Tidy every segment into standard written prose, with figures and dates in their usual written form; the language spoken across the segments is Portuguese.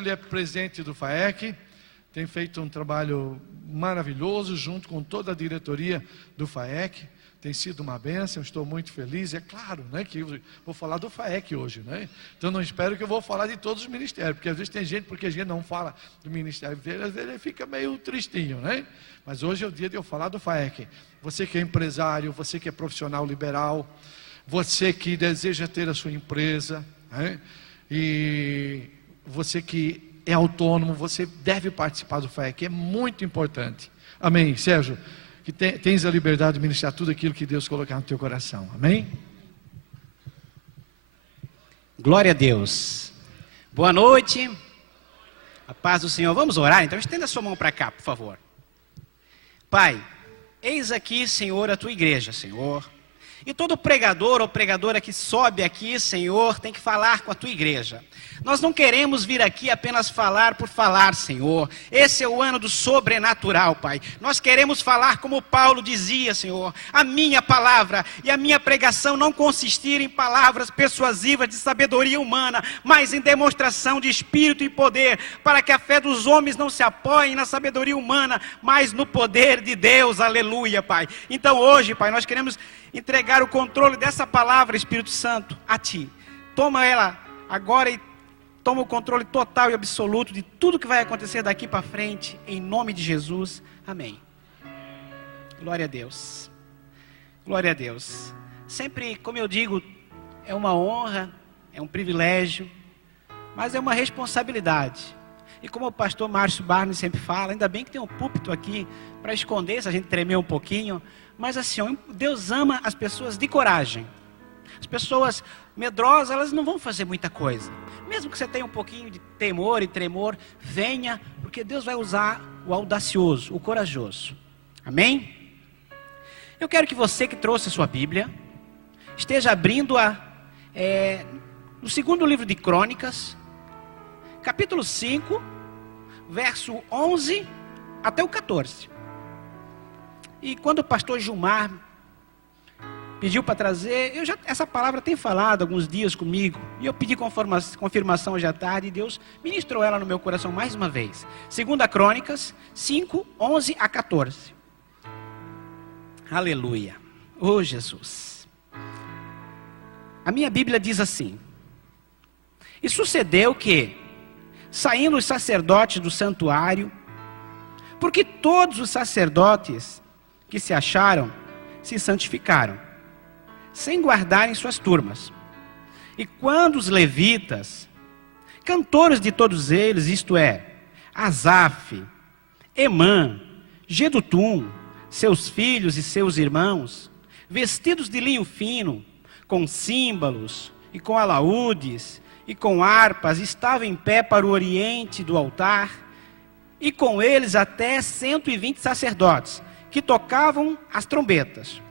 Ele é presidente do FAEC, tem feito um trabalho maravilhoso junto com toda a diretoria do FAEC. Tem sido uma bênção, estou muito feliz. É claro, né, que eu vou falar do FAEC hoje, né? Então não espero que eu vou falar de todos os ministérios, porque às vezes tem gente, porque a gente não fala do ministério dele, às vezes ele fica meio tristinho, né? Mas hoje é o dia de eu falar do FAEC. Você que é empresário, você que é profissional liberal, você que deseja ter a sua empresa, né? E você que é autônomo, você deve participar do FAEC, é muito importante. Amém, Sérgio? Que tens a liberdade de ministrar tudo aquilo que Deus colocar no teu coração, amém? Glória a Deus. Boa noite, a paz do Senhor. Vamos orar, então estenda a sua mão para cá, por favor. Pai, eis aqui, Senhor, a tua igreja, Senhor. E todo pregador ou pregadora que sobe aqui, Senhor, tem que falar com a tua igreja. Nós não queremos vir aqui apenas falar por falar, Senhor. Esse é o ano do sobrenatural, Pai. Nós queremos falar como Paulo dizia, Senhor. A minha palavra e a minha pregação não consistir em palavras persuasivas de sabedoria humana, mas em demonstração de espírito e poder, para que a fé dos homens não se apoie na sabedoria humana, mas no poder de Deus. Aleluia, Pai. Então hoje, Pai, nós queremos entregar o controle dessa palavra, Espírito Santo, a Ti. Toma ela agora e toma o controle total e absoluto de tudo que vai acontecer daqui para frente, em nome de Jesus. Amém. Glória a Deus. Glória a Deus. Sempre, como eu digo, é uma honra, é um privilégio, mas é uma responsabilidade. E como o pastor Márcio Barnes sempre fala, ainda bem que tem um púlpito aqui para esconder, se a gente tremer um pouquinho. Mas assim, Deus ama as pessoas de coragem. As pessoas medrosas, elas não vão fazer muita coisa. Mesmo que você tenha um pouquinho de temor e tremor, venha, porque Deus vai usar o audacioso, o corajoso. Amém? Eu quero que você que trouxe a sua Bíblia, esteja abrindo no segundo livro de Crônicas, capítulo 5, verso 11 até o 14. E quando o pastor Gilmar pediu para trazer, essa palavra tem falado alguns dias comigo, e eu pedi confirmação hoje à tarde, e Deus ministrou ela no meu coração mais uma vez. 2 Crônicas 5, 11 a 14. Aleluia. Oh, Jesus. A minha Bíblia diz assim: E sucedeu que, saindo os sacerdotes do santuário, porque todos os sacerdotes que se acharam, se santificaram, sem guardarem suas turmas. E quando os levitas, cantores de todos eles, isto é, Asaf, Emã, Jedutum, seus filhos e seus irmãos, vestidos de linho fino, com símbolos e com alaúdes e com harpas, estavam em pé para o oriente do altar, e com eles até 120 sacerdotes, que tocavam as trombetas.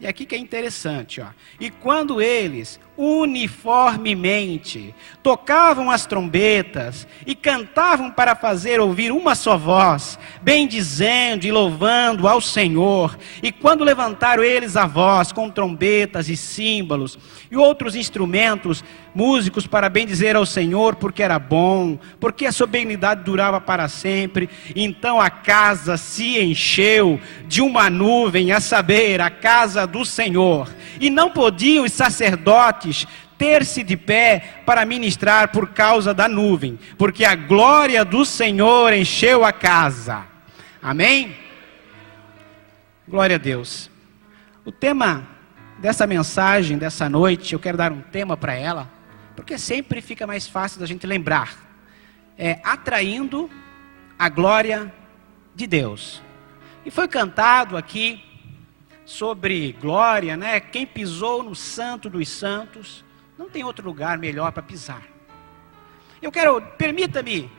E aqui que é interessante, ó. E quando eles uniformemente tocavam as trombetas e cantavam para fazer ouvir uma só voz, bendizendo e louvando ao Senhor, e quando levantaram eles a voz com trombetas e símbolos e outros instrumentos, músicos, para bendizer ao Senhor, porque era bom, porque a sua benignidade durava para sempre, então a casa se encheu de uma nuvem, a saber, a casa do Senhor, e não podiam os sacerdotes ter-se de pé para ministrar por causa da nuvem, porque a glória do Senhor encheu a casa. Amém? Glória a Deus. O tema dessa mensagem, dessa noite, eu quero dar um tema para ela, porque sempre fica mais fácil da gente lembrar. É atraindo a glória de Deus. E foi cantado aqui sobre glória, né? Quem pisou no santo dos santos, não tem outro lugar melhor para pisar. Permita-me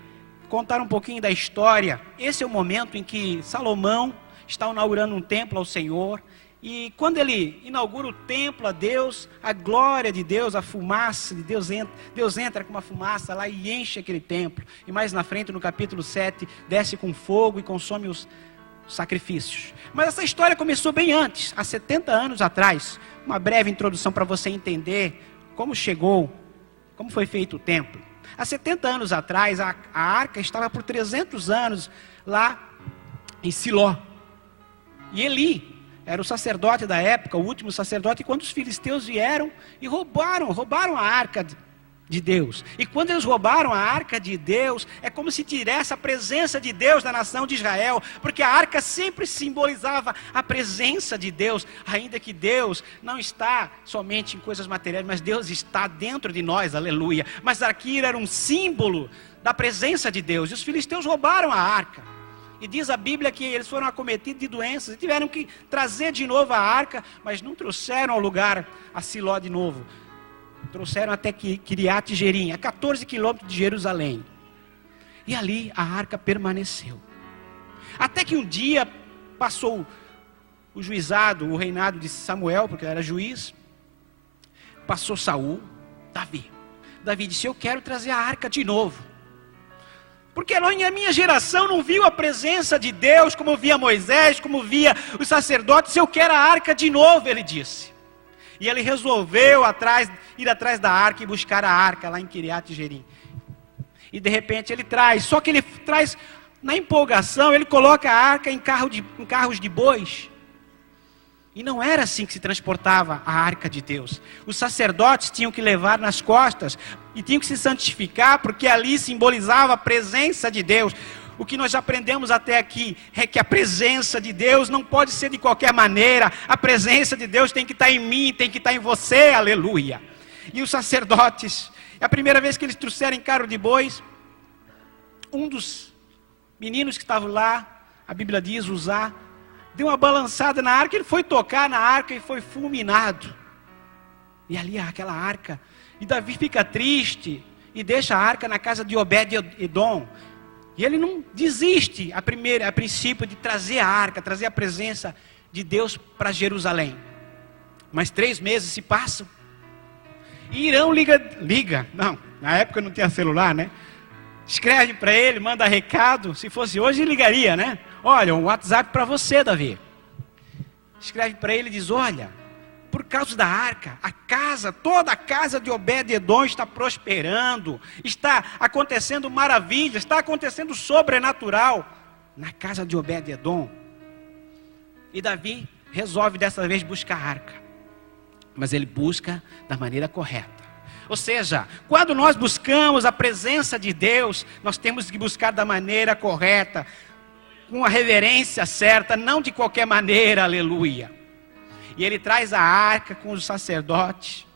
contar um pouquinho da história. Esse é o momento em que Salomão está inaugurando um templo ao Senhor. E quando ele inaugura o templo a Deus, a glória de Deus, a fumaça de Deus entra com uma fumaça lá e enche aquele templo. E mais na frente, no capítulo 7, desce com fogo e consome os sacrifícios. Mas essa história começou bem antes, há 70 anos atrás. Uma breve introdução para você entender como foi feito o templo. Há 70 anos atrás, a arca estava por 300 anos lá em Siló. E Eli era o sacerdote da época, o último sacerdote, e quando os filisteus vieram e roubaram a arca de Deus. E quando eles roubaram a arca de Deus, é como se tirasse a presença de Deus da nação de Israel, porque a arca sempre simbolizava a presença de Deus, ainda que Deus não está somente em coisas materiais, mas Deus está dentro de nós, aleluia. Mas aquilo era um símbolo da presença de Deus, e os filisteus roubaram a arca. E diz a Bíblia que eles foram acometidos de doenças, e tiveram que trazer de novo a arca, mas não trouxeram ao lugar, a Siló de novo. Trouxeram até Kiriat Jearim, a 14 quilômetros de Jerusalém. E ali a arca permaneceu. Até que um dia passou o juizado, o reinado de Samuel, porque ele era juiz. Passou Saul, Davi. Davi disse: eu quero trazer a arca de novo. Porque a minha geração não viu a presença de Deus como via Moisés, como via os sacerdotes. Eu quero a arca de novo, ele disse. E ele resolveu ir atrás da arca e buscar a arca lá em Kiriat Jearim. E de repente ele traz, só que ele traz, na empolgação, ele coloca a arca em carros de bois. E não era assim que se transportava a arca de Deus. Os sacerdotes tinham que levar nas costas e tinham que se santificar, porque ali simbolizava a presença de Deus. O que nós aprendemos até aqui é que a presença de Deus não pode ser de qualquer maneira. A presença de Deus tem que estar em mim, tem que estar em você, aleluia. E os sacerdotes, a primeira vez que eles trouxeram em carro de bois, um dos meninos que estavam lá, a Bíblia diz, Uzá, deu uma balançada na arca, ele foi tocar na arca e foi fulminado. E ali aquela arca, e Davi fica triste e deixa a arca na casa de Obed-edom. E ele não desiste a princípio de trazer a arca, trazer a presença de Deus para Jerusalém. Mas 3 meses se passam. E Irão liga, não, na época não tinha celular, né? Escreve para ele, manda recado, se fosse hoje ligaria, né? Olha, um WhatsApp para você, Davi. Escreve para ele e diz: olha, por causa da arca, toda a casa de Obed-edom está prosperando, está acontecendo maravilha, está acontecendo sobrenatural na casa de Obed-edom. E Davi resolve dessa vez buscar a arca, mas ele busca da maneira correta. Ou seja, quando nós buscamos a presença de Deus, nós temos que buscar da maneira correta, com a reverência certa, não de qualquer maneira, aleluia. E ele traz a arca com os sacerdotes.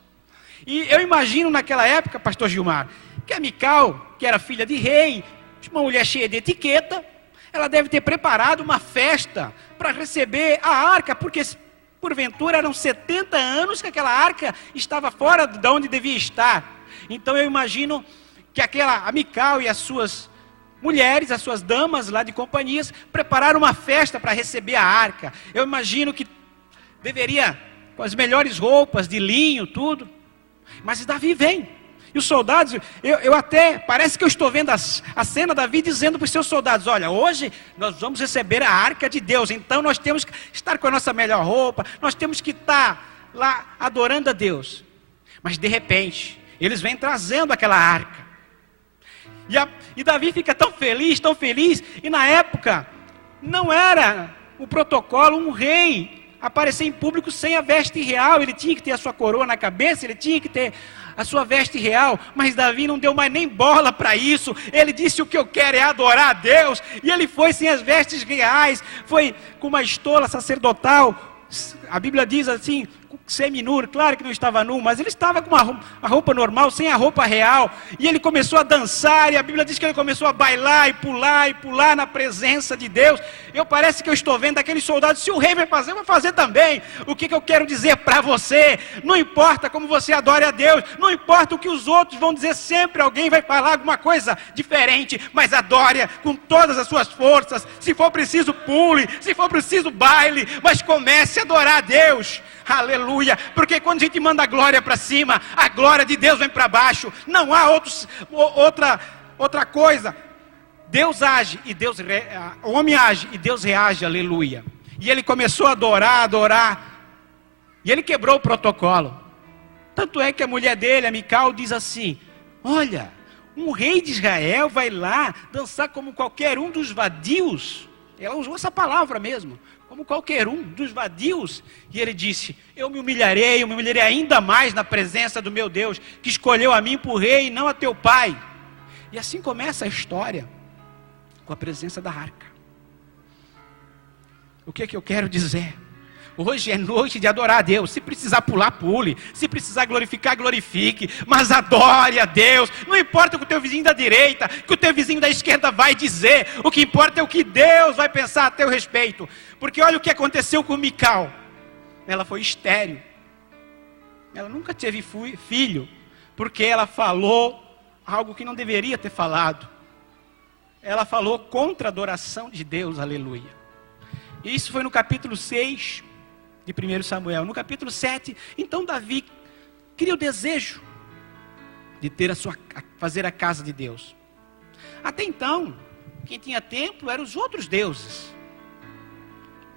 E eu imagino naquela época, pastor Gilmar, que a Mical, que era filha de rei, uma mulher cheia de etiqueta, ela deve ter preparado uma festa para receber a arca, porque porventura eram 70 anos que aquela arca estava fora de onde devia estar. Então eu imagino que a Mical e as suas mulheres, as suas damas lá de companhias, prepararam uma festa para receber a arca. Eu imagino que deveria, com as melhores roupas de linho, tudo. Mas Davi vem. E os soldados, eu até, parece que eu estou vendo a cena, Davi dizendo para os seus soldados: olha, hoje nós vamos receber a arca de Deus, então nós temos que estar com a nossa melhor roupa, nós temos que estar lá adorando a Deus. Mas de repente, eles vêm trazendo aquela arca. E Davi fica tão feliz, e na época, não era o protocolo um rei aparecer em público sem a veste real. Ele tinha que ter a sua coroa na cabeça, ele tinha que ter a sua veste real, mas Davi não deu mais nem bola para isso. Ele disse: o que eu quero é adorar a Deus, e ele foi sem as vestes reais, foi com uma estola sacerdotal. A Bíblia diz assim, semi-nu, claro que não estava nu, mas ele estava com uma roupa normal, sem a roupa real, e ele começou a dançar, e a Bíblia diz que ele começou a bailar e pular na presença de Deus. Parece que eu estou vendo aqueles soldados: se o rei vai fazer, eu vou fazer também. O que eu quero dizer para você? Não importa como você adore a Deus, não importa o que os outros vão dizer, sempre alguém vai falar alguma coisa diferente, mas adore com todas as suas forças. Se for preciso, pule, se for preciso, baile, mas comece a adorar a Deus. Aleluia, porque quando a gente manda a glória para cima, a glória de Deus vem para baixo. Não há outra coisa. Deus age e o homem age e Deus reage, aleluia. E ele começou a adorar, e ele quebrou o protocolo. Tanto é que a mulher dele, a Mical, diz assim: olha, Um rei de Israel vai lá dançar como qualquer um dos vadios. Ela usou essa palavra mesmo. Como qualquer um dos vadios. E ele disse, eu me humilharei ainda mais na presença do meu Deus, que escolheu a mim por rei e não a teu pai. E assim começa a história, com a presença da arca. O que é que eu quero dizer? Hoje é noite de adorar a Deus. Se precisar pular, pule. Se precisar glorificar, glorifique. Mas adore a Deus. Não importa o que o teu vizinho da direita, o que o teu vizinho da esquerda vai dizer. O que importa é o que Deus vai pensar a teu respeito. Porque olha o que aconteceu com Mical. Ela foi estéril. Ela nunca teve filho. Porque ela falou algo que não deveria ter falado. Ela falou contra a adoração de Deus. Aleluia. Isso foi no capítulo 6 de 1 Samuel. No capítulo 7, então Davi cria o desejo de ter fazer a casa de Deus. Até então, quem tinha templo eram os outros deuses.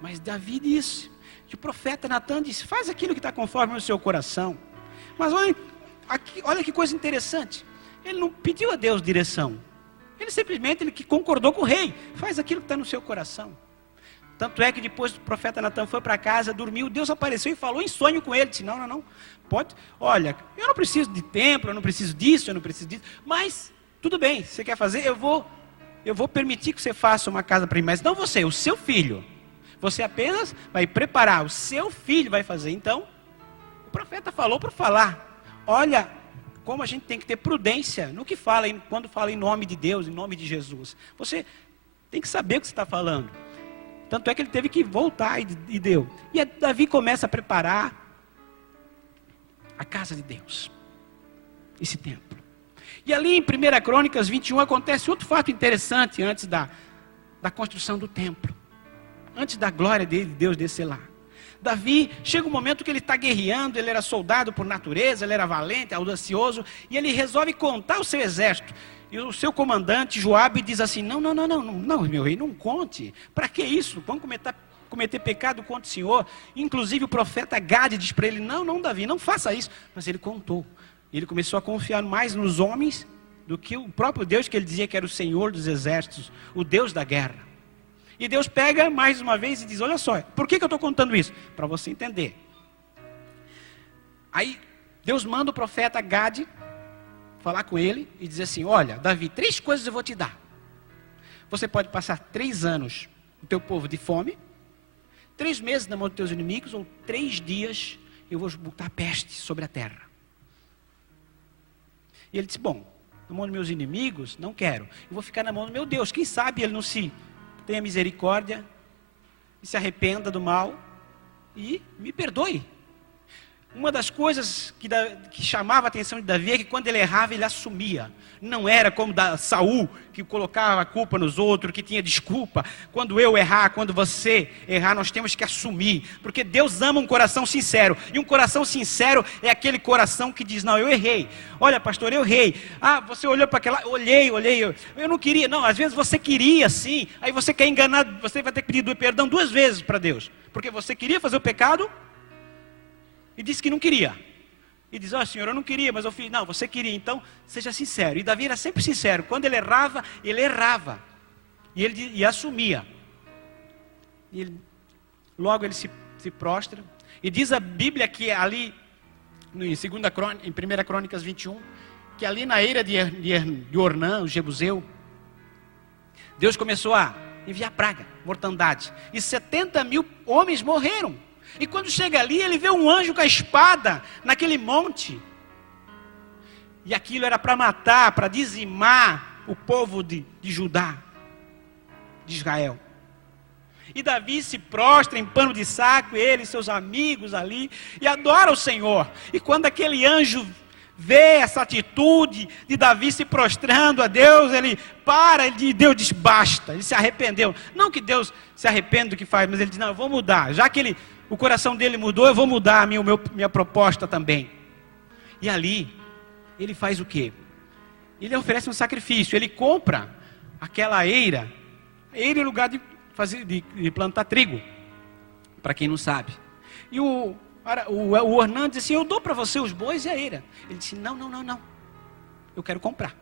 Mas Davi disse, que o profeta Natan disse, faz aquilo que está conforme o seu coração. Mas olha que coisa interessante. Ele não pediu a Deus direção. Ele simplesmente concordou com o rei. Faz aquilo que está no seu coração. Tanto é que depois o profeta Natan foi para casa, dormiu, Deus apareceu e falou em sonho com ele. Disse, não, pode, olha, eu não preciso de templo, eu não preciso disso, mas tudo bem, você quer fazer, eu vou permitir que você faça uma casa para mim, mas não você, o seu filho. Você apenas vai preparar, o seu filho vai fazer. Então, o profeta falou para falar, olha, como a gente tem que ter prudência no que fala, quando fala em nome de Deus, em nome de Jesus. Você tem que saber o que você está falando. Tanto é que ele teve que voltar e deu. E Davi começa a preparar a casa de Deus. Esse templo. E ali em 1 Crônicas 21 acontece outro fato interessante antes da construção do templo. Antes da glória de Deus descer lá. Davi, chega um momento que ele está guerreando, ele era soldado por natureza, ele era valente, audacioso, e ele resolve contar o seu exército. E o seu comandante, Joabe, diz assim, não, meu rei, não conte. Para que isso? Vamos cometer pecado contra o Senhor. Inclusive o profeta Gade diz para ele, não, Davi, não faça isso. Mas ele contou. Ele começou a confiar mais nos homens do que o próprio Deus, que ele dizia que era o Senhor dos exércitos, o Deus da guerra. E Deus pega mais uma vez e diz, olha só, por que eu estou contando isso? Para você entender. Aí Deus manda o profeta Gade falar com ele e dizer assim, olha, Davi, 3 coisas eu vou te dar. Você pode passar 3 anos o teu povo de fome, 3 meses na mão dos teus inimigos, ou 3 dias eu vou botar peste sobre a terra. E ele disse, bom, na mão dos meus inimigos, não quero. Eu vou ficar na mão do meu Deus. Quem sabe ele não se tenha misericórdia e se arrependa do mal e me perdoe. Uma das coisas que chamava a atenção de Davi é que quando ele errava, ele assumia. Não era como Saul, que colocava a culpa nos outros, que tinha desculpa. Quando eu errar, quando você errar, nós temos que assumir. Porque Deus ama um coração sincero. E um coração sincero é aquele coração que diz, não, eu errei. Olha, pastor, eu errei. Ah, você olhou para aquela... Olhei. Eu não queria. Não, às vezes você queria, sim. Aí você quer enganar, você vai ter que pedir perdão 2 vezes para Deus. Porque você queria fazer o pecado... E disse que não queria. E diz, Senhor, eu não queria, mas eu fiz. Não, você queria, então seja sincero. E Davi era sempre sincero. Quando ele errava, ele errava. E ele assumia. E logo ele se prostra. E diz a Bíblia que ali, em 1 Crônicas 21, que ali na eira de Ornã, o Jebuseu, Deus começou a enviar praga, mortandade. E 70 mil homens morreram. E quando chega ali, ele vê um anjo com a espada naquele monte. E aquilo era para matar, para dizimar o povo de Judá, de Israel. E Davi se prostra em pano de saco, ele e seus amigos ali, e adora o Senhor. E quando aquele anjo vê essa atitude de Davi se prostrando a Deus, ele para e Deus diz, basta, ele se arrependeu. Não que Deus se arrependa do que faz, mas ele diz, não, eu vou mudar, já que o coração dele mudou, eu vou mudar minha proposta também. E ali, ele faz o quê? Ele oferece um sacrifício, ele compra aquela eira em lugar de plantar trigo, para quem não sabe. E o Ornã disse assim, eu dou para você os bois e a eira. Ele disse, não, eu quero comprar.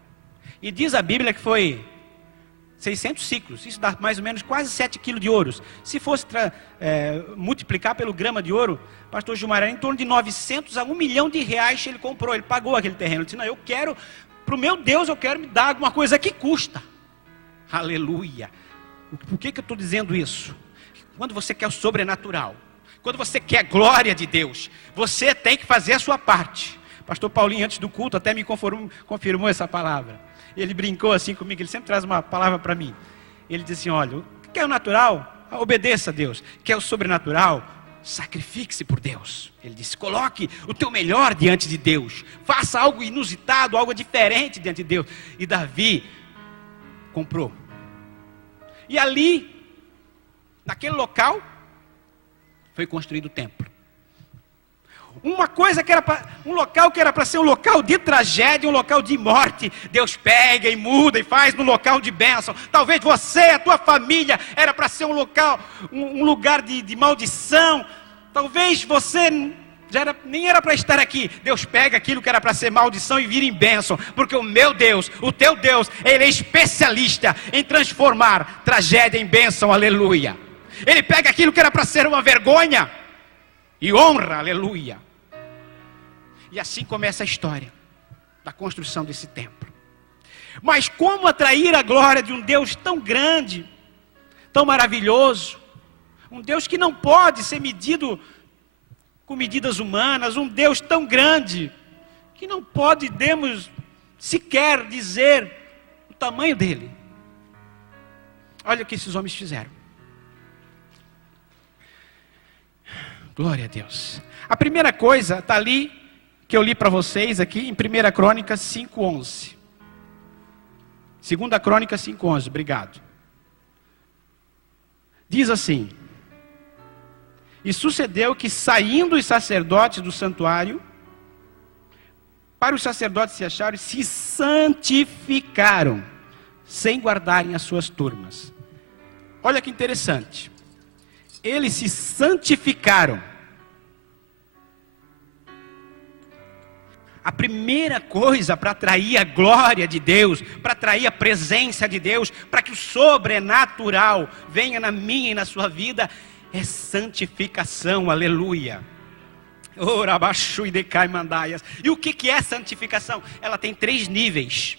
E diz a Bíblia que foi 600 ciclos, isso dá mais ou menos quase 7 quilos de ouro. Se fosse multiplicar pelo grama de ouro, pastor Gilmar, era em torno de 900 a 1 milhão de reais ele comprou, ele pagou aquele terreno. Ele disse, não, eu quero, para o meu Deus, eu quero me dar alguma coisa que custa. Aleluia. Por que eu estou dizendo isso? Quando você quer o sobrenatural, quando você quer a glória de Deus, você tem que fazer a sua parte. Pastor Paulinho, antes do culto, até me confirmou essa palavra. Ele brincou assim comigo, ele sempre traz uma palavra para mim. Ele disse assim, olha, quer o natural? Obedeça a Deus. Quer o sobrenatural? Sacrifique-se por Deus. Ele disse, coloque o teu melhor diante de Deus. Faça algo inusitado, algo diferente diante de Deus. E Davi comprou. E ali, naquele local, foi construído o templo. Uma coisa que era um local que era para ser um local de tragédia, um local de morte, Deus pega e muda e faz no local de bênção. Talvez você, a tua família, era para ser um local, um lugar de maldição. Talvez você nem era para estar aqui. Deus pega aquilo que era para ser maldição e vira em bênção, porque o meu Deus, o teu Deus, Ele é especialista em transformar tragédia em bênção, aleluia. Ele pega aquilo que era para ser uma vergonha e honra, aleluia. E assim começa a história da construção desse templo. Mas como atrair a glória de um Deus tão grande, tão maravilhoso, um Deus que não pode ser medido com medidas humanas, um Deus tão grande, que não podemos sequer dizer o tamanho dele. Olha o que esses homens fizeram. Glória a Deus. A primeira coisa está ali, que eu li para vocês aqui, em 1 Crônicas 5:11. 2 Crônicas 5:11, obrigado. Diz assim: e sucedeu que, saindo os sacerdotes do santuário, para os sacerdotes se acharem, se santificaram, sem guardarem as suas turmas. Olha que interessante. Eles se santificaram. A primeira coisa para atrair a glória de Deus, para atrair a presença de Deus, para que o sobrenatural venha na minha e na sua vida, é santificação, aleluia. E o que é santificação? Ela tem 3 níveis.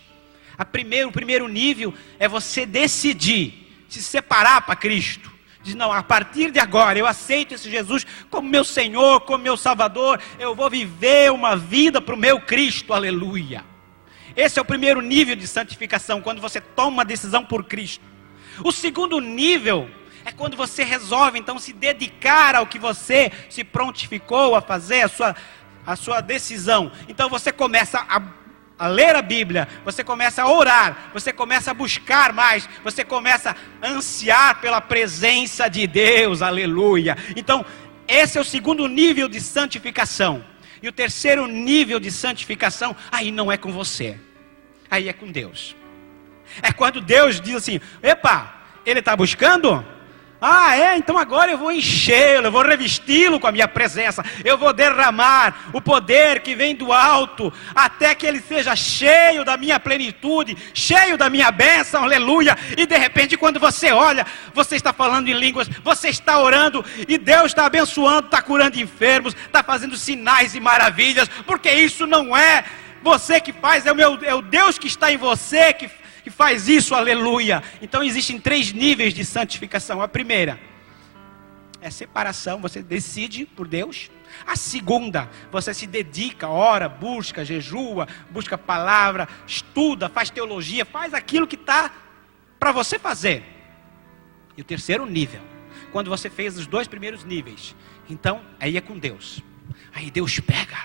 O primeiro nível é você decidir se separar para Cristo. Diz, não, a partir de agora eu aceito esse Jesus como meu Senhor, como meu Salvador. Eu vou viver uma vida para o meu Cristo, aleluia. Esse é o primeiro nível de santificação, quando você toma uma decisão por Cristo. O segundo nível é quando você resolve então se dedicar ao que você se prontificou a fazer, a sua decisão. Então você começa a ler a Bíblia, você começa a orar, você começa a buscar mais, você começa a ansiar pela presença de Deus, aleluia. Então esse é o segundo nível de santificação. E o terceiro nível de santificação, aí não é com você, aí é com Deus. É quando Deus diz assim, epa, ele está buscando? Ah, então agora eu vou enchê-lo, eu vou revesti-lo com a minha presença, eu vou derramar o poder que vem do alto, até que ele seja cheio da minha plenitude, cheio da minha bênção, aleluia. E de repente quando você olha, você está falando em línguas, você está orando, e Deus está abençoando, está curando enfermos, está fazendo sinais e maravilhas, porque isso não é você que faz, é o Deus que está em você, que faz isso, aleluia. Então existem 3 níveis de santificação. A primeira é separação, você decide por Deus. A segunda, você se dedica, ora, busca, jejua, busca a palavra, estuda, faz teologia, faz aquilo que está para você fazer. E o terceiro nível, quando você fez os 2 primeiros níveis, então aí é com Deus. Aí Deus pega,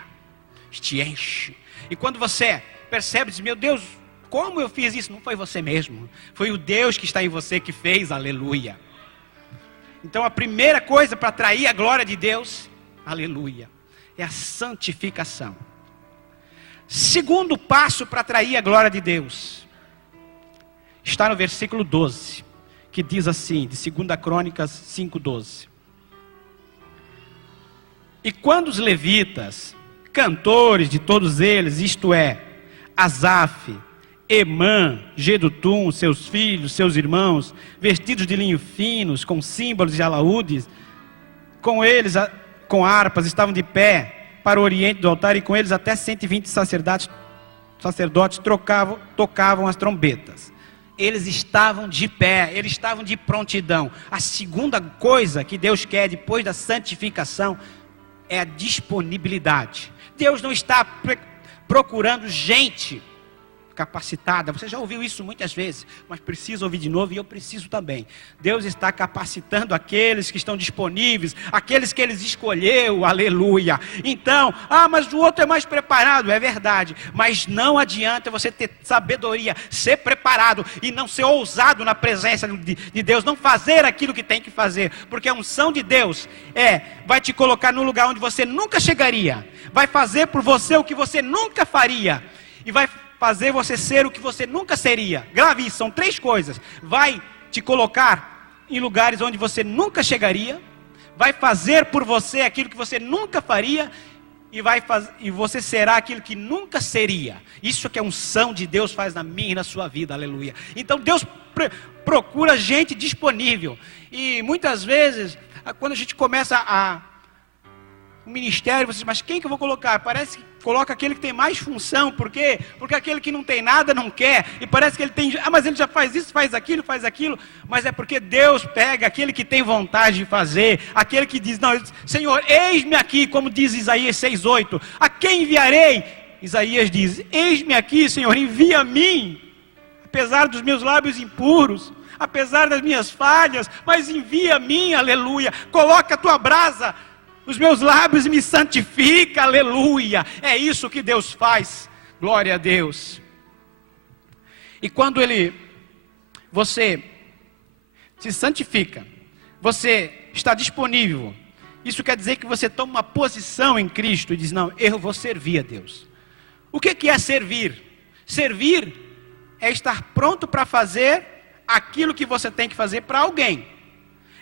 te enche. E quando você percebe, diz, meu Deus, como eu fiz isso? Não foi você mesmo, foi o Deus que está em você que fez, aleluia. Então a primeira coisa para atrair a glória de Deus, aleluia, é a santificação. Segundo passo para atrair a glória de Deus, está no versículo 12, que diz assim, de 2 Crônicas 5:12. E quando os levitas, cantores de todos eles, isto é, Asaf, Emã, Gedutum, seus filhos, seus irmãos, vestidos de linho finos, com símbolos e alaúdes, com eles, com harpas, estavam de pé para o oriente do altar, e com eles até 120 sacerdotes tocavam as trombetas. Eles estavam de pé, eles estavam de prontidão. A segunda coisa que Deus quer depois da santificação é a disponibilidade. Deus não está procurando gente capacitada. Você já ouviu isso muitas vezes, mas precisa ouvir de novo, e eu preciso também. Deus está capacitando aqueles que estão disponíveis, aqueles que Ele escolheu, aleluia. Então, mas o outro é mais preparado, é verdade, mas não adianta você ter sabedoria, ser preparado e não ser ousado na presença de Deus, não fazer aquilo que tem que fazer, porque a unção de Deus vai te colocar no lugar onde você nunca chegaria, vai fazer por você o que você nunca faria, e vai fazer você ser o que você nunca seria. Grave isso, são 3 coisas. Vai te colocar em lugares onde você nunca chegaria, vai fazer por você aquilo que você nunca faria, e você será aquilo que nunca seria. Isso que a unção de Deus faz na minha e na sua vida, aleluia. Então Deus procura gente disponível, e muitas vezes, quando a gente começa o ministério, você diz, mas quem que eu vou colocar? Parece que coloca aquele que tem mais função. Por quê? Porque aquele que não tem nada não quer, e parece que ele tem, mas ele já faz isso, faz aquilo, mas é porque Deus pega aquele que tem vontade de fazer, aquele que diz, não, Senhor, eis-me aqui, como diz Isaías 6:8, a quem enviarei? Isaías diz, eis-me aqui, Senhor, envia a mim, apesar dos meus lábios impuros, apesar das minhas falhas, mas envia a mim, aleluia, coloca a tua brasa os meus lábios e me santifica, aleluia. É isso que Deus faz, glória a Deus. E quando você se santifica, você está disponível, isso quer dizer que você toma uma posição em Cristo e diz, não, eu vou servir a Deus. O que é servir? Servir é estar pronto para fazer aquilo que você tem que fazer para alguém.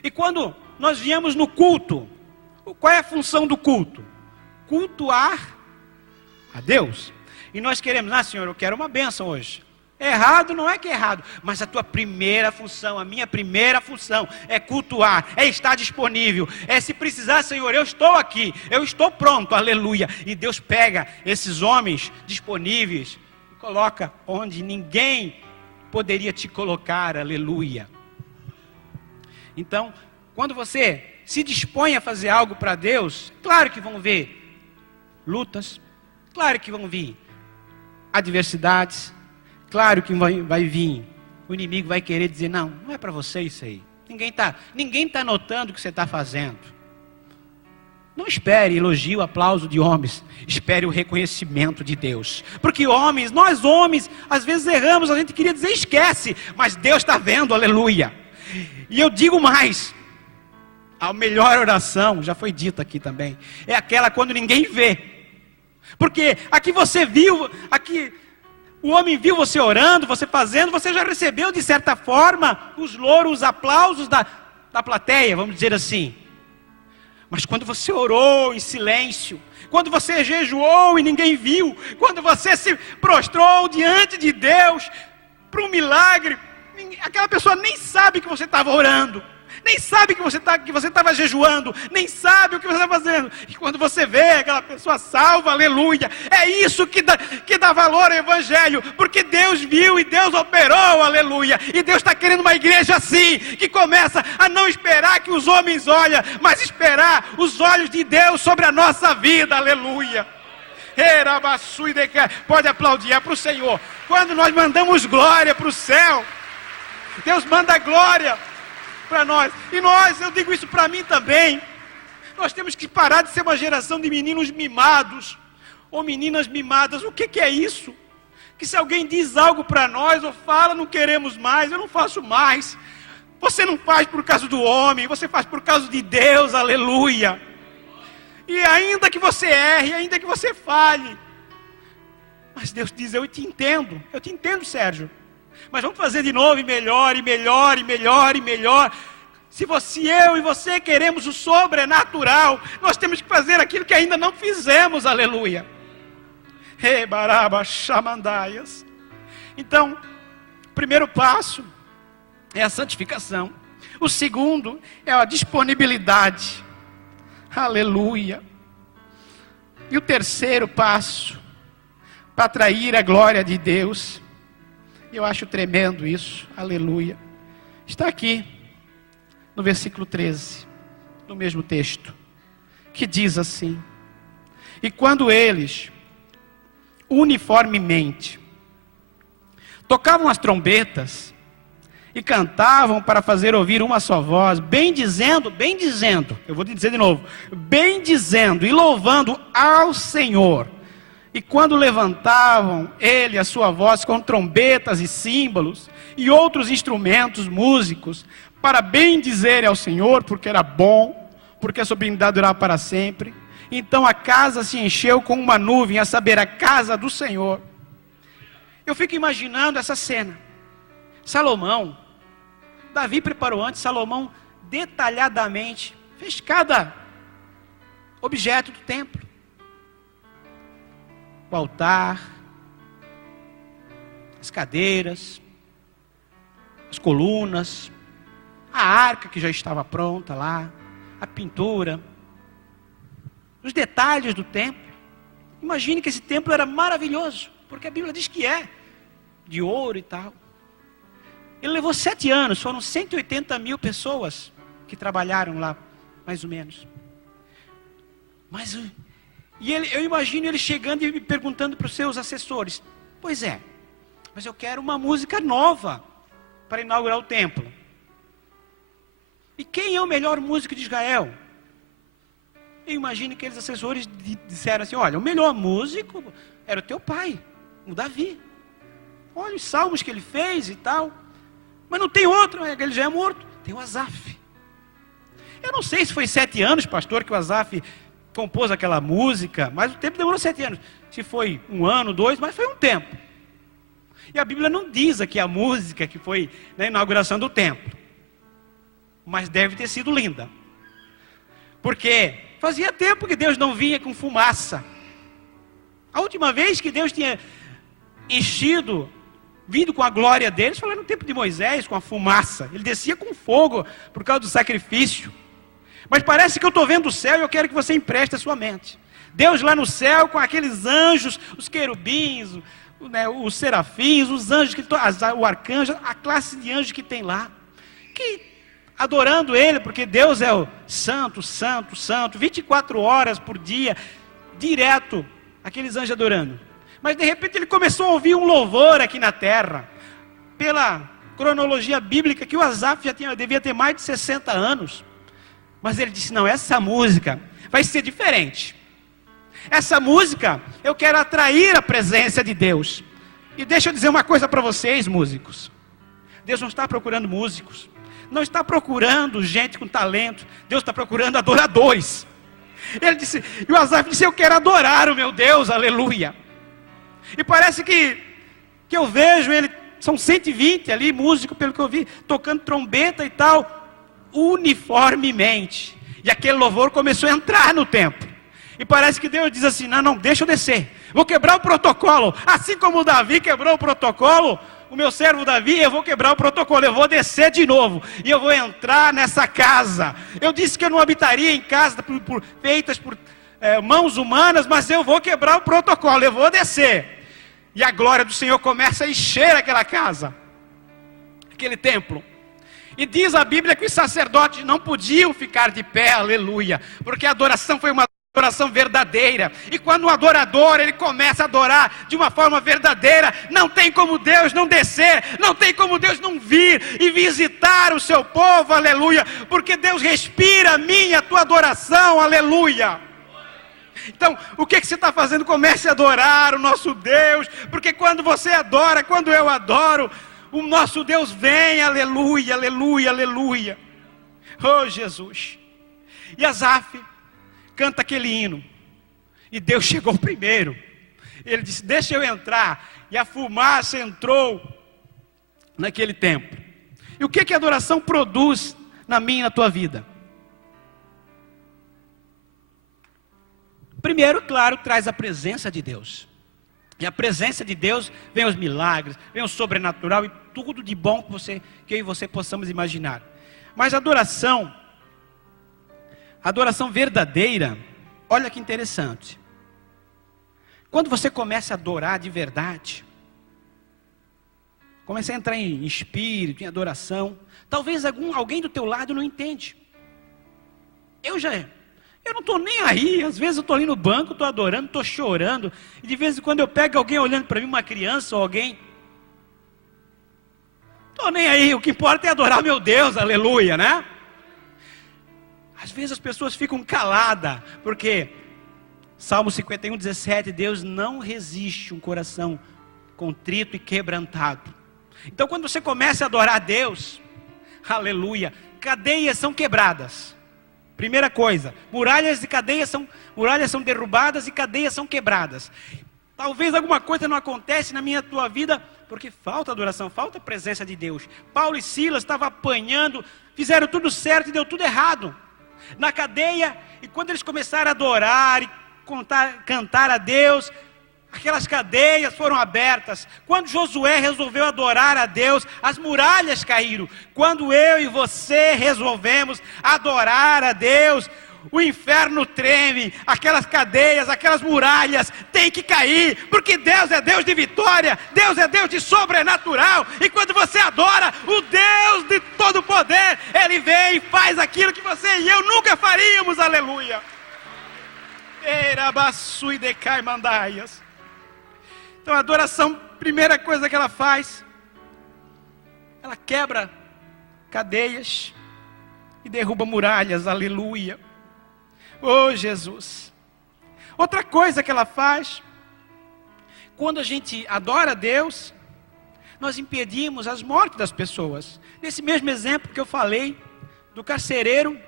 E quando nós viemos no culto, qual é a função do culto? Cultuar a Deus. E nós queremos, Senhor, eu quero uma bênção hoje. Errado não é que é errado, mas a tua primeira função, a minha primeira função é cultuar, é estar disponível, é se precisar, Senhor, eu estou aqui, eu estou pronto, aleluia. E Deus pega esses homens disponíveis e coloca onde ninguém poderia te colocar, aleluia. Então, quando você se dispõe a fazer algo para Deus, claro que vão ver lutas, claro que vão vir adversidades, claro que vai vir, o inimigo vai querer dizer, não é para você isso aí, ninguém tá notando o que você está fazendo. Não espere elogio, aplauso de homens, espere o reconhecimento de Deus, porque nós homens, às vezes erramos, a gente queria dizer esquece, mas Deus está vendo, aleluia. E eu digo mais, a melhor oração, já foi dito aqui também, é aquela quando ninguém vê. Porque aqui você viu, aqui o homem viu você orando, você fazendo, você já recebeu de certa forma os louros, os aplausos da plateia, vamos dizer assim. Mas quando você orou em silêncio, quando você jejuou e ninguém viu, quando você se prostrou diante de Deus para um milagre, aquela pessoa nem sabe que você estava orando, nem sabe que você estava jejuando, nem sabe o que você está fazendo. E quando você vê aquela pessoa salva, aleluia, é isso que dá valor ao Evangelho, porque Deus viu e Deus operou, aleluia. E Deus está querendo uma igreja assim, que começa a não esperar que os homens olhem, mas esperar os olhos de Deus sobre a nossa vida, aleluia. Pode aplaudir para o Senhor. Quando nós mandamos glória para o céu, Deus manda glória para nós. E eu digo isso para mim também. Nós temos que parar de ser uma geração de meninos mimados ou meninas mimadas. O que é isso? Que se alguém diz algo para nós ou fala, não queremos mais, eu não faço mais. Você não faz por causa do homem, você faz por causa de Deus, aleluia. E ainda que você erre, ainda que você falhe, mas Deus diz, eu te entendo, Sérgio. Mas vamos fazer de novo, e melhor, e melhor, e melhor, e melhor. Se eu e você queremos o sobrenatural, nós temos que fazer aquilo que ainda não fizemos, aleluia. Então, o primeiro passo é a santificação. O segundo é a disponibilidade. Aleluia. E o terceiro passo, para atrair a glória de Deus, eu acho tremendo isso, aleluia, está aqui, no versículo 13, no mesmo texto, que diz assim: e quando eles, uniformemente, tocavam as trombetas, e cantavam para fazer ouvir uma só voz, bendizendo, eu vou dizer de novo, bendizendo e louvando ao Senhor. E quando levantavam ele a sua voz com trombetas e símbolos e outros instrumentos músicos, para bendizer ao Senhor, porque era bom, porque a sua benignidade durava para sempre, então a casa se encheu com uma nuvem, a saber, a casa do Senhor. Eu fico imaginando essa cena. Davi preparou antes, Salomão detalhadamente fez cada objeto do templo. O altar, as cadeiras, as colunas, a arca que já estava pronta lá, a pintura, os detalhes do templo. Imagine que esse templo era maravilhoso, porque a Bíblia diz que é, de ouro e tal. Ele levou 7 anos, foram 180 mil pessoas que trabalharam lá, mais ou menos. Eu imagino ele chegando e perguntando para os seus assessores: pois é, mas eu quero uma música nova para inaugurar o templo. E quem é o melhor músico de Israel? Eu imagino que aqueles assessores disseram assim: olha, o melhor músico era o teu pai, o Davi. Olha os salmos que ele fez e tal. Mas não tem outro, ele já é morto. Tem o Asaf. Eu não sei se foi 7 anos, pastor, que o Asaf compôs aquela música, mas o tempo demorou 7 anos. Se foi 1 ano, 2, mas foi um tempo. E a Bíblia não diz aqui a música que foi na inauguração do templo. Mas deve ter sido linda. Porque fazia tempo que Deus não vinha com fumaça. A última vez que Deus tinha vindo com a glória deles, foi lá no tempo de Moisés, com a fumaça. Ele descia com fogo por causa do sacrifício. Mas parece que eu estou vendo o céu e eu quero que você empreste a sua mente. Deus lá no céu com aqueles anjos, os querubins, os serafins, os anjos, o arcanjo, a classe de anjos que tem lá. Que adorando Ele, porque Deus é o santo, santo, santo, 24 horas por dia, direto, aqueles anjos adorando. Mas de repente ele começou a ouvir um louvor aqui na terra, pela cronologia bíblica, que o Asaf devia ter mais de 60 anos. Mas ele disse: não, essa música vai ser diferente. Essa música, eu quero atrair a presença de Deus. E deixa eu dizer uma coisa para vocês, músicos. Deus não está procurando músicos, não está procurando gente com talento. Deus está procurando adoradores. Ele disse, e o Asaf disse: eu quero adorar o meu Deus, aleluia. E parece que eu vejo ele, são 120 ali, músicos, pelo que eu vi, tocando trombeta e tal, uniformemente. E aquele louvor começou a entrar no templo. E parece que Deus diz assim: não, deixa eu descer. Vou quebrar o protocolo. Assim como o Davi quebrou o protocolo, o meu servo Davi, eu vou quebrar o protocolo. Eu vou descer de novo. E eu vou entrar nessa casa. Eu disse que eu não habitaria em casas feitas por mãos humanas, mas eu vou quebrar o protocolo. Eu vou descer. E a glória do Senhor começa a encher aquela casa, aquele templo. E diz a Bíblia que os sacerdotes não podiam ficar de pé, aleluia, porque a adoração foi uma adoração verdadeira. E quando o adorador, ele começa a adorar de uma forma verdadeira, não tem como Deus não descer, não tem como Deus não vir e visitar o seu povo, aleluia, porque Deus respira a minha, a tua adoração, aleluia. Então, o que você está fazendo? Comece a adorar o nosso Deus, porque quando você adora, quando eu adoro, o nosso Deus vem, aleluia, aleluia, aleluia. Oh, Jesus. E Asaf canta aquele hino, e Deus chegou primeiro. Ele disse: deixa eu entrar. E a fumaça entrou naquele templo. E o que a adoração produz na minha e na tua vida? Primeiro, claro, traz a presença de Deus. E a presença de Deus, vem os milagres, vem o sobrenatural e tudo de bom que eu e você possamos imaginar. Mas a adoração verdadeira, olha que interessante. Quando você começa a adorar de verdade, começa a entrar em espírito, em adoração, talvez alguém do teu lado não entende. Eu não estou nem aí, às vezes eu estou ali no banco, estou adorando, estou chorando, e de vez em quando eu pego alguém olhando para mim, uma criança ou alguém, estou nem aí, o que importa é adorar meu Deus, aleluia, né? Às vezes as pessoas ficam caladas, porque Salmo 51, 17, Deus não resiste um coração contrito e quebrantado. Então quando você começa a adorar a Deus, aleluia, cadeias são quebradas. Primeira coisa, muralhas são derrubadas e cadeias são quebradas. Talvez alguma coisa não acontece na minha tua vida, porque falta adoração, falta a presença de Deus. Paulo e Silas estavam apanhando, fizeram tudo certo e deu tudo errado. Na cadeia, e quando eles começaram a adorar e cantar a Deus, aquelas cadeias foram abertas. Quando Josué resolveu adorar a Deus, as muralhas caíram. Quando eu e você resolvemos adorar a Deus, o inferno treme, aquelas cadeias, aquelas muralhas têm que cair, porque Deus é Deus de vitória, Deus é Deus de sobrenatural, e quando você adora o Deus de todo poder, Ele vem e faz aquilo que você e eu nunca faríamos, aleluia. Então a adoração, primeira coisa que ela faz, ela quebra cadeias e derruba muralhas, aleluia. Oh Jesus. Outra coisa que ela faz, quando a gente adora a Deus, nós impedimos as mortes das pessoas. Nesse mesmo exemplo que eu falei, do carcereiro,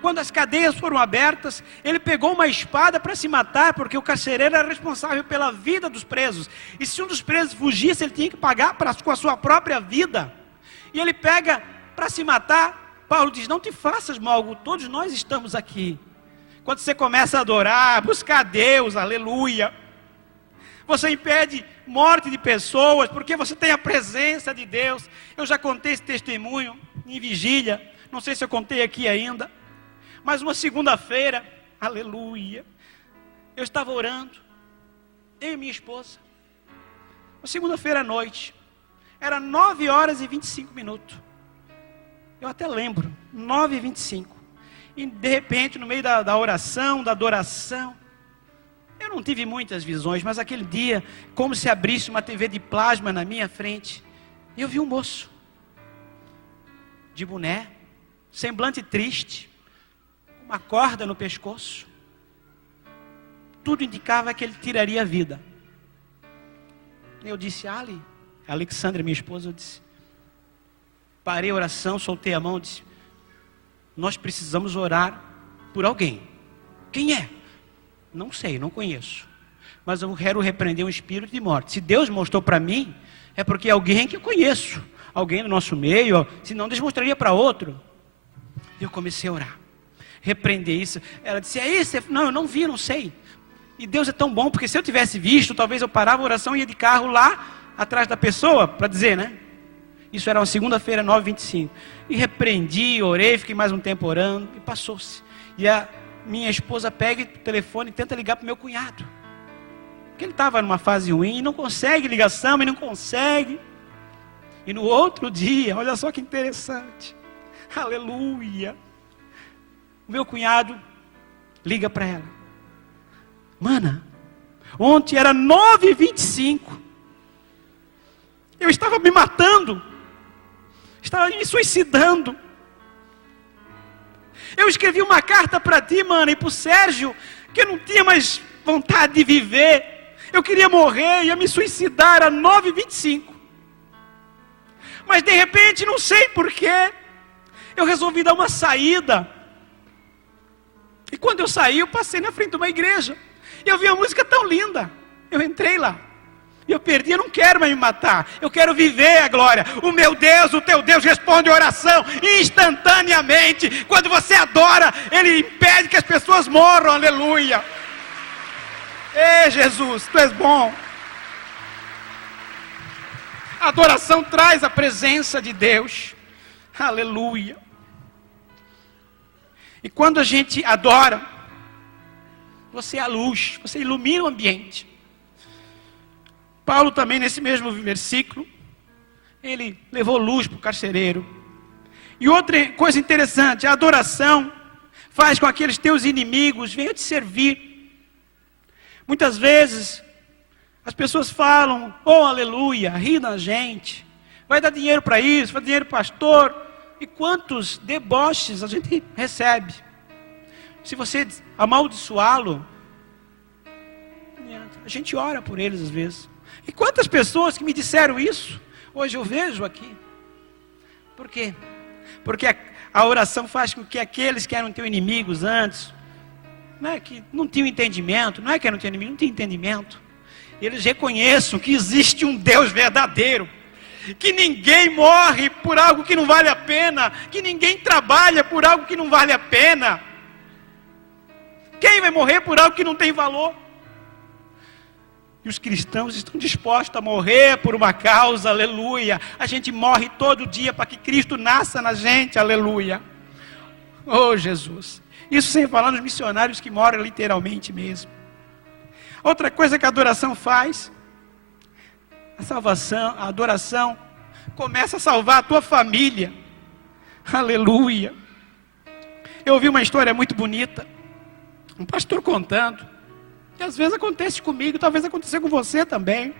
quando as cadeias foram abertas, ele pegou uma espada para se matar, porque o carcereiro era responsável pela vida dos presos. E se um dos presos fugisse, ele tinha que pagar com a sua própria vida. E ele pega para se matar. Paulo diz, não te faças mal, todos nós estamos aqui. Quando você começa a adorar, buscar a Deus, aleluia, você impede morte de pessoas, porque você tem a presença de Deus. Eu já contei esse testemunho em vigília, não sei se eu contei aqui ainda, mas uma segunda-feira, aleluia, eu estava orando, eu e minha esposa, uma segunda-feira à noite, era 9h25, eu até lembro, 9h25, e de repente, no meio da oração, da adoração, eu não tive muitas visões, mas aquele dia, como se abrisse uma TV de plasma na minha frente, eu vi um moço, de boné, semblante triste, uma corda no pescoço, tudo indicava que ele tiraria a vida. Eu disse, Alexandra, minha esposa, eu disse, parei a oração, soltei a mão, disse, nós precisamos orar por alguém. Quem é? Não sei, não conheço, mas eu quero repreender um espírito de morte. Se Deus mostrou para mim, é porque é alguém que eu conheço, alguém do nosso meio, senão Deus mostraria para outro. E eu comecei a orar, repreender isso. Ela disse, é isso? Não, eu não vi, não sei. E Deus é tão bom, porque se eu tivesse visto, talvez eu parava a oração e ia de carro lá, atrás da pessoa, para dizer, né? Isso era uma segunda-feira, 9h25. E repreendi, orei, fiquei mais um tempo orando, e passou-se. E a minha esposa pega o telefone e tenta ligar para o meu cunhado. Porque ele estava numa fase ruim, e não consegue ligação, e não consegue. E no outro dia, olha só que interessante. Aleluia. O meu cunhado liga para ela. Mana, ontem era 9h25. Eu estava me matando. Estava me suicidando. Eu escrevi uma carta para ti, mana, e para o Sérgio, que eu não tinha mais vontade de viver. Eu queria morrer, ia me suicidar, era 9h25. Mas de repente, não sei porquê, eu resolvi dar uma saída. E quando eu saí, eu passei na frente de uma igreja. E eu vi uma música tão linda. Eu entrei lá. E eu perdi, eu não quero mais me matar. Eu quero viver a glória. O meu Deus, o teu Deus responde a oração instantaneamente. Quando você adora, Ele impede que as pessoas morram. Aleluia. Ei, Jesus, Tu és bom. A adoração traz a presença de Deus. Aleluia. E quando a gente adora, você é a luz, você ilumina o ambiente. Paulo também, nesse mesmo versículo, ele levou luz para o carcereiro. E outra coisa interessante, a adoração faz com que aqueles teus inimigos venham te servir. Muitas vezes, as pessoas falam, oh aleluia, ri da gente, vai dar dinheiro para isso, vai dar dinheiro para o pastor. E quantos deboches a gente recebe. Se você amaldiçoá-lo, a gente ora por eles às vezes. E quantas pessoas que me disseram isso, hoje eu vejo aqui. Por quê? Porque a oração faz com que aqueles que eram teus inimigos antes, não é que não tinham entendimento, não é que eram teus inimigos, não tinham entendimento. Eles reconheçam que existe um Deus verdadeiro. Que ninguém morre por algo que não vale a pena, que ninguém trabalha por algo que não vale a pena. Quem vai morrer por algo que não tem valor? E os cristãos estão dispostos a morrer por uma causa, aleluia. A gente morre todo dia para que Cristo nasça na gente, aleluia. Oh Jesus, isso sem falar nos missionários que moram literalmente mesmo. Outra coisa que a adoração faz, a salvação, a adoração, começa a salvar a tua família. Aleluia. Eu ouvi uma história muito bonita, um pastor contando, que às vezes acontece comigo, talvez aconteça com você também,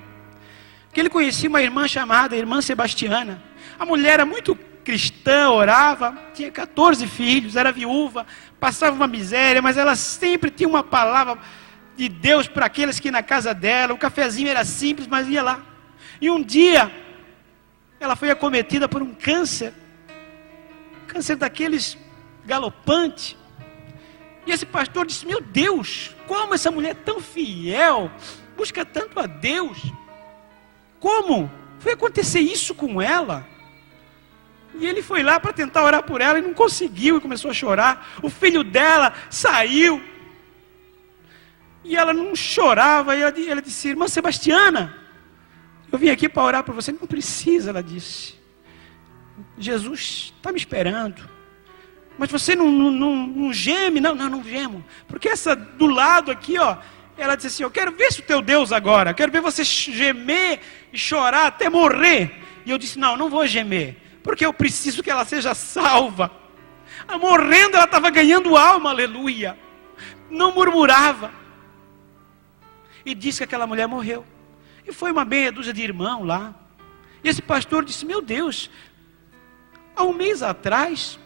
que ele conhecia uma irmã chamada Irmã Sebastiana. A mulher era muito cristã, orava, tinha 14 filhos, era viúva, passava uma miséria, mas ela sempre tinha uma palavra de Deus para aqueles que iam na casa dela. O cafezinho era simples, mas ia lá. E um dia, ela foi acometida por um câncer daqueles galopante. E esse pastor disse, meu Deus, como essa mulher tão fiel, busca tanto a Deus, como foi acontecer isso com ela? E ele foi lá para tentar orar por ela e não conseguiu, e começou a chorar. O filho dela saiu, e ela não chorava, e ela disse, Irmã Sebastiana, eu vim aqui para orar por você. Não precisa, ela disse. Jesus está me esperando. Mas você não geme? Não gemo. Porque essa do lado aqui, ó, ela disse assim, eu quero ver se o teu Deus agora, eu quero ver você gemer e chorar até morrer. E eu disse, não vou gemer, porque eu preciso que ela seja salva. Morrendo, ela estava ganhando alma, aleluia. Não murmurava. E disse que aquela mulher morreu. E foi uma meia dúzia de irmãos lá. E esse pastor disse, meu Deus, há um mês atrás,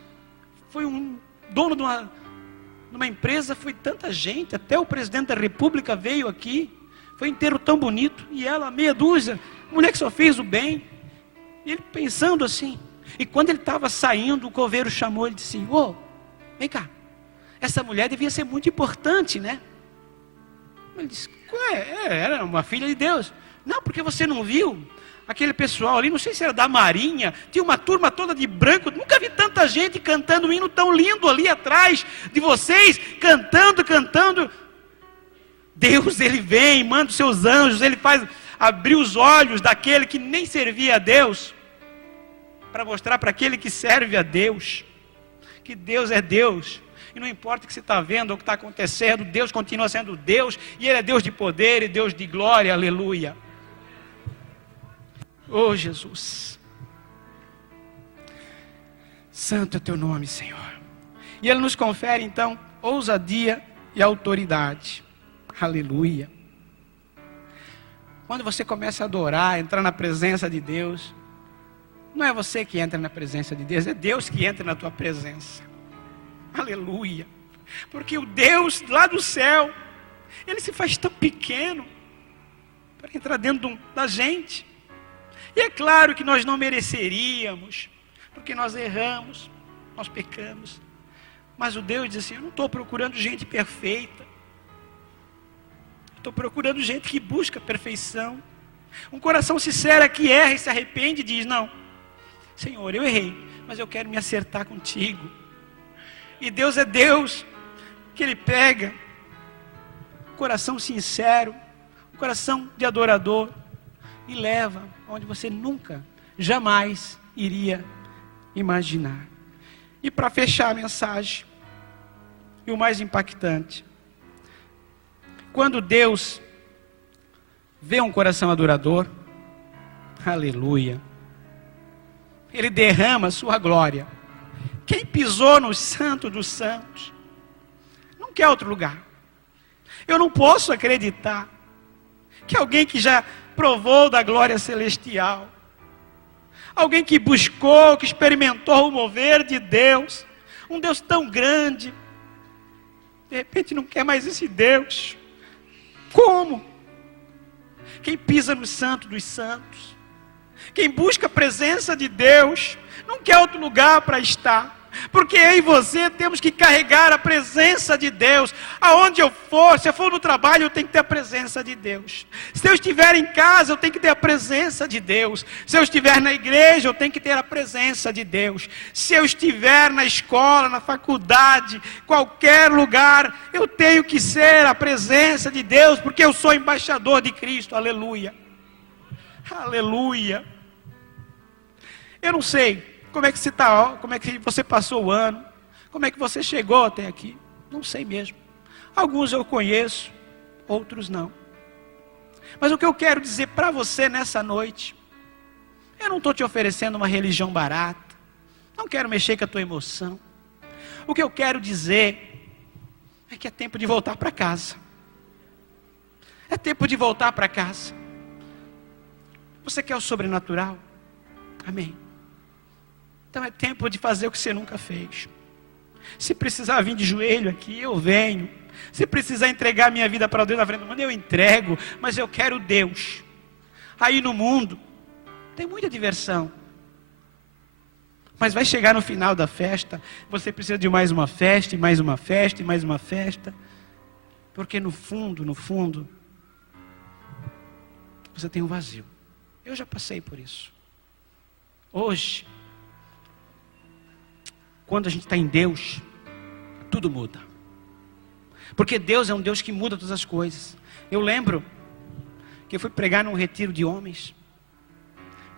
foi um dono de uma empresa, foi tanta gente, até o presidente da república veio aqui, foi um enterro tão bonito, e ela, meia dúzia, mulher que só fez o bem. E ele pensando assim, e quando ele estava saindo, o coveiro chamou, ele disse, vem cá, essa mulher devia ser muito importante, né? Ele disse, era uma filha de Deus. Não, porque você não viu? Aquele pessoal ali, não sei se era da Marinha, tinha uma turma toda de branco, nunca vi tanta gente cantando um hino tão lindo ali atrás de vocês, cantando. Deus, Ele vem, manda os seus anjos, Ele faz abrir os olhos daquele que nem servia a Deus, para mostrar para aquele que serve a Deus, que Deus é Deus. E não importa o que você está vendo ou o que está acontecendo, Deus continua sendo Deus, e Ele é Deus de poder e Deus de glória, aleluia. Oh Jesus, santo é teu nome, Senhor. E Ele nos confere então ousadia e autoridade, aleluia. Quando você começa a adorar, entrar na presença de Deus, não é você que entra na presença de Deus, é Deus que entra na tua presença, aleluia. Porque o Deus lá do céu, Ele se faz tão pequeno para entrar dentro da gente. E é claro que nós não mereceríamos, porque nós erramos, nós pecamos. Mas o Deus diz assim, eu não estou procurando gente perfeita. Estou procurando gente que busca perfeição. Um coração sincero é que erra e se arrepende e diz, não, Senhor, eu errei, mas eu quero me acertar contigo. E Deus é Deus, que Ele pega um coração sincero, um coração de adorador, e leva onde você nunca, jamais iria imaginar. E para fechar a mensagem, e o mais impactante, quando Deus vê um coração adorador, aleluia, Ele derrama a sua glória. Quem pisou no Santo dos Santos não quer outro lugar. Eu não posso acreditar que alguém que já provou da glória celestial, alguém que buscou, que experimentou o mover de Deus, um Deus tão grande, de repente não quer mais esse Deus. Como? Quem pisa no Santo dos Santos, quem busca a presença de Deus, não quer outro lugar para estar. Porque eu e você temos que carregar a presença de Deus. Aonde eu for, se eu for no trabalho, eu tenho que ter a presença de Deus. Se eu estiver em casa, eu tenho que ter a presença de Deus. Se eu estiver na igreja, eu tenho que ter a presença de Deus. Se eu estiver na escola, na faculdade, qualquer lugar, eu tenho que ser a presença de Deus, porque eu sou embaixador de Cristo. Aleluia. Aleluia. Eu não sei como é que você está, como é que você passou o ano, como é que você chegou até aqui. Não sei mesmo. Alguns eu conheço, outros não. Mas o que eu quero dizer para você nessa noite, eu não estou te oferecendo uma religião barata, não quero mexer com a tua emoção. O que eu quero dizer é que é tempo de voltar para casa. É tempo de voltar para casa. Você quer o sobrenatural? Amém. Então é tempo de fazer o que você nunca fez. Se precisar vir de joelho aqui, eu venho. Se precisar entregar minha vida para Deus na frente do mundo, eu entrego. Mas eu quero Deus. Aí no mundo, tem muita diversão. Mas vai chegar no final da festa, você precisa de mais uma festa, e mais uma festa, e mais uma festa. Porque no fundo, você tem um vazio. Eu já passei por isso. Hoje, quando a gente está em Deus, tudo muda. Porque Deus é um Deus que muda todas as coisas. Eu lembro que eu fui pregar num retiro de homens.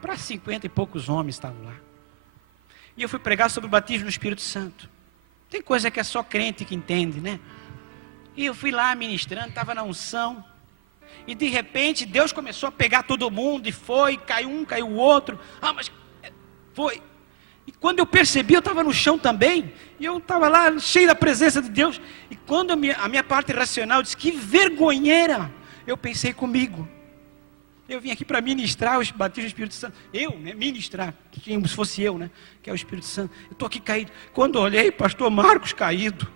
Para 50 e poucos homens estavam lá. E eu fui pregar sobre o batismo no Espírito Santo. Tem coisa que é só crente que entende, né? E eu fui lá ministrando, estava na unção. E de repente Deus começou a pegar todo mundo. E foi, caiu um, caiu o outro. Mas foi. E quando eu percebi, eu estava no chão também. E eu estava lá, cheio da presença de Deus. E quando a minha parte racional disse, que vergonheira, eu pensei comigo. Eu vim aqui para ministrar o batismo do Espírito Santo. Eu, né, ministrar, como se fosse eu, né, que é o Espírito Santo. Eu estou aqui caído. Quando eu olhei, pastor Marcos caído.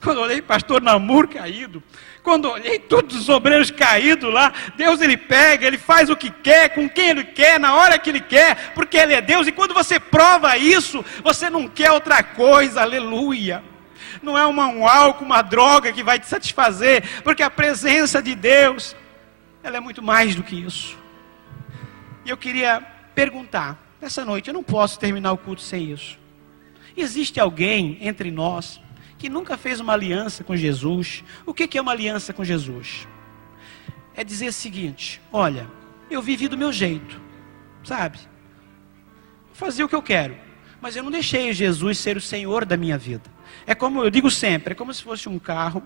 Quando eu olhei, pastor Namur caído. Quando eu olhei, todos os obreiros caídos lá. Deus, Ele pega, Ele faz o que quer, com quem Ele quer, na hora que Ele quer, porque Ele é Deus. E quando você prova isso, você não quer outra coisa, aleluia. Não é um álcool, uma droga que vai te satisfazer, porque a presença de Deus, ela é muito mais do que isso. E eu queria perguntar, nessa noite, eu não posso terminar o culto sem isso. Existe alguém entre nós que nunca fez uma aliança com Jesus? O que é uma aliança com Jesus? É dizer o seguinte: olha, eu vivi do meu jeito, sabe? Fazia o que eu quero, mas eu não deixei Jesus ser o Senhor da minha vida. É como eu digo sempre, é como se fosse um carro,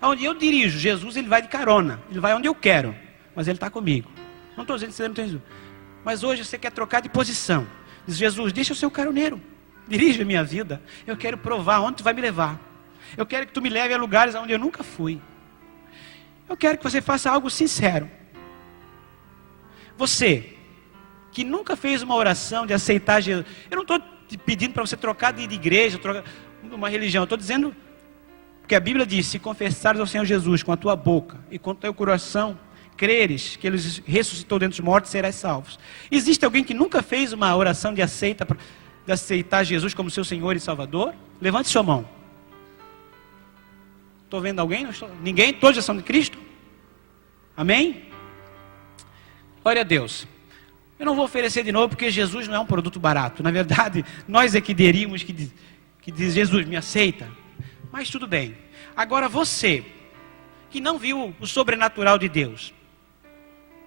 onde eu dirijo. Jesus, Ele vai de carona, Ele vai onde eu quero, mas Ele está comigo. Não estou dizendo que você não tem Jesus. Mas hoje você quer trocar de posição. Diz: Jesus, deixa eu ser o caroneiro. Dirige a minha vida. Eu quero provar onde tu vai me levar. Eu quero que tu me leve a lugares onde eu nunca fui. Eu quero que você faça algo sincero. Você, que nunca fez uma oração de aceitar Jesus. Eu não estou te pedindo para você trocar de igreja, trocar de uma religião. Eu estou dizendo, porque a Bíblia diz: se confessares ao Senhor Jesus com a tua boca e com o teu coração, creres que Ele ressuscitou dentre os mortos, serás salvos. Existe alguém que nunca fez uma oração de aceitar Jesus como seu Senhor e Salvador? Levante sua mão. Estou vendo alguém? Não estou... Ninguém? Todos já são de Cristo? Amém? Glória a Deus. Eu não vou oferecer de novo, porque Jesus não é um produto barato. Na verdade, nós é que teríamos que diz: Jesus, me aceita. Mas tudo bem. Agora você, que não viu o sobrenatural de Deus,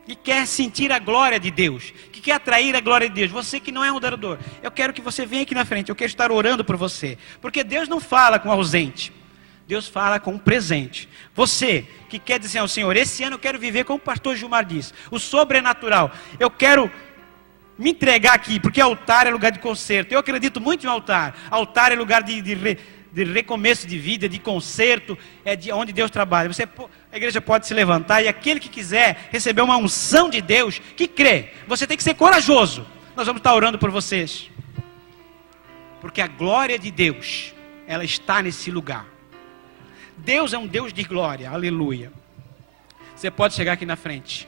que quer sentir a glória de Deus, que quer atrair a glória de Deus, você que não é um adorador, eu quero que você venha aqui na frente, eu quero estar orando por você, porque Deus não fala com ausente, Deus fala com presente. Você que quer dizer ao Senhor, esse ano eu quero viver como o pastor Gilmar diz, o sobrenatural, eu quero me entregar aqui, porque altar é lugar de conserto, eu acredito muito em altar, altar é lugar de recomeço de vida, de conserto, é de onde Deus trabalha. A igreja pode se levantar e aquele que quiser receber uma unção de Deus, que crê, você tem que ser corajoso. Nós vamos estar orando por vocês, porque a glória de Deus, ela está nesse lugar. Deus é um Deus de glória, aleluia. Você pode chegar aqui na frente.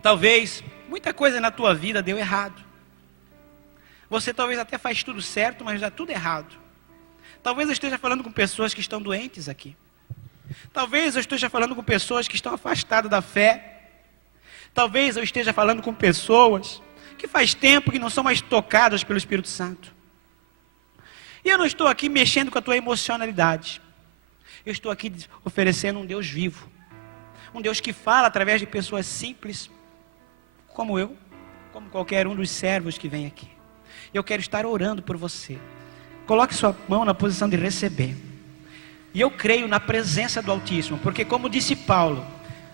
Talvez muita coisa na tua vida deu errado. Você talvez até faz tudo certo, mas dá tudo errado. Talvez eu esteja falando com pessoas que estão doentes aqui. Talvez eu esteja falando com pessoas que estão afastadas da fé. Talvez eu esteja falando com pessoas que faz tempo que não são mais tocadas pelo Espírito Santo. E eu não estou aqui mexendo com a tua emocionalidade. Eu estou aqui oferecendo um Deus vivo. Um Deus que fala através de pessoas simples, como eu, como qualquer um dos servos que vem aqui. Eu quero estar orando por você. Coloque sua mão na posição de receber. E eu creio na presença do Altíssimo, porque como disse Paulo,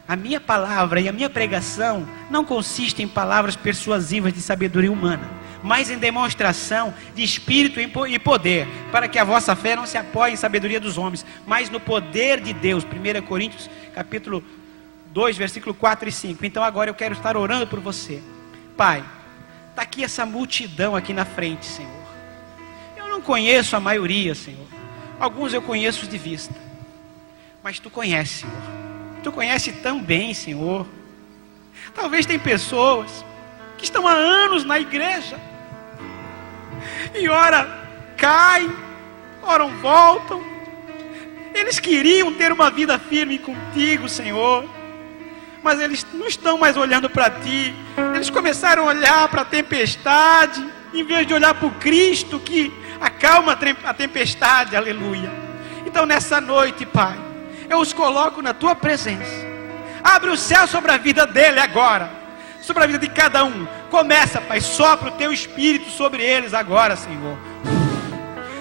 a minha palavra e a minha pregação não consiste em palavras persuasivas de sabedoria humana, mas em demonstração de espírito e poder, para que a vossa fé não se apoie em sabedoria dos homens, mas no poder de Deus. 1 Coríntios capítulo 2, versículo 4 e 5. Então agora eu quero estar orando por você. Pai, está aqui essa multidão aqui na frente, Senhor. Eu não conheço a maioria, Senhor. Alguns eu conheço de vista. Mas Tu conheces, Senhor. Tu conheces tão bem, Senhor. Talvez tem pessoas que estão há anos na igreja. E ora caem, ora voltam. Eles queriam ter uma vida firme contigo, Senhor. Mas eles não estão mais olhando para Ti. Eles começaram a olhar para a tempestade, em vez de olhar para o Cristo que acalma a tempestade, aleluia. Então nessa noite, Pai, eu os coloco na Tua presença. Abre o céu sobre a vida dele agora, sobre a vida de cada um. Começa, Pai, sopra o Teu Espírito sobre eles agora, Senhor.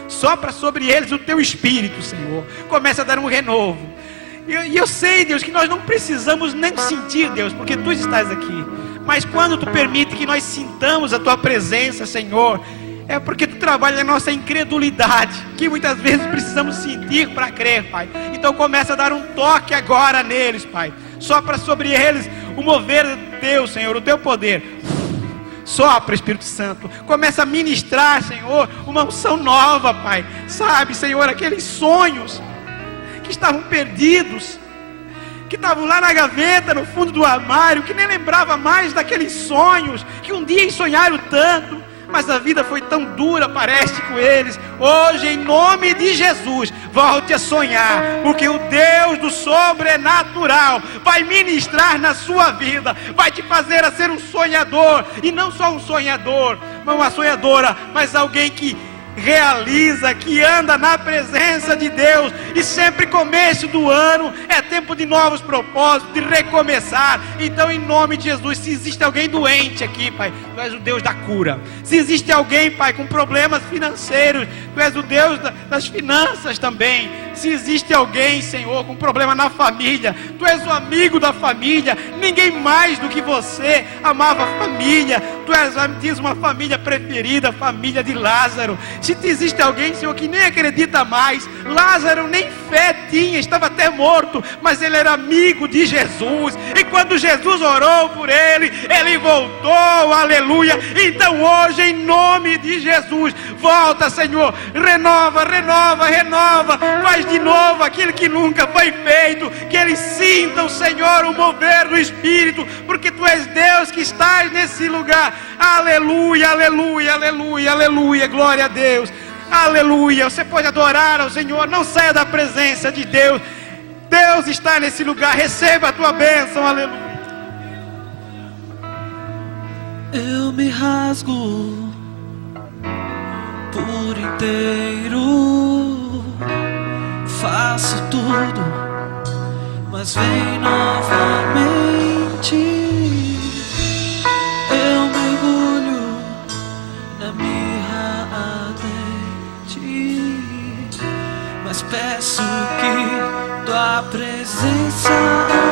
Sopra sobre eles o Teu Espírito, Senhor. Começa a dar um renovo. E eu sei, Deus, que nós não precisamos nem sentir, Deus, porque Tu estás aqui. Mas quando Tu permite que nós sintamos a Tua presença, Senhor, é porque Tu trabalha a nossa incredulidade, que muitas vezes precisamos sentir para crer, Pai. Então começa a dar um toque agora neles, Pai. Sopra sobre eles o mover Teu, Senhor, o Teu poder. Sopra, Espírito Santo. Começa a ministrar, Senhor, uma unção nova, Pai. Sabe, Senhor, aqueles sonhos que estavam perdidos, que estavam lá na gaveta, no fundo do armário, que nem lembrava mais daqueles sonhos, que um dia sonharam tanto, mas a vida foi tão dura, parece, com eles. Hoje, em nome de Jesus, volte a sonhar, porque o Deus do sobrenatural vai ministrar na sua vida, vai te fazer a ser um sonhador, e não só um sonhador, não uma sonhadora, mas alguém que realiza, que anda na presença de Deus. E sempre começo do ano é tempo de novos propósitos, de recomeçar. Então, em nome de Jesus, se existe alguém doente aqui, Pai, Tu és o Deus da cura. Se existe alguém, Pai, com problemas financeiros, Tu és o Deus das finanças também. Se existe alguém, Senhor, com problema na família, Tu és o amigo da família. Ninguém mais do que Você amava a família. Tu és uma família preferida, a família de Lázaro. Se existe alguém, Senhor, que nem acredita mais, Lázaro nem fé tinha, estava até morto, mas ele era amigo de Jesus, e quando Jesus orou por ele, ele voltou, aleluia. Então hoje, em nome de Jesus, volta, Senhor, renova, renova, renova, faz de novo aquilo que nunca foi feito, que eles sintam, Senhor, o mover do Espírito, porque Tu és Deus que estás nesse lugar, aleluia, aleluia, aleluia, aleluia, glória a Deus, aleluia. Você pode adorar ao Senhor, não saia da presença de Deus. Deus está nesse lugar, receba a Tua bênção, aleluia. Eu me rasgo por inteiro, faço tudo, mas mas vem novamente. Eu mergulho na mirra ardente, mas peço que tua presença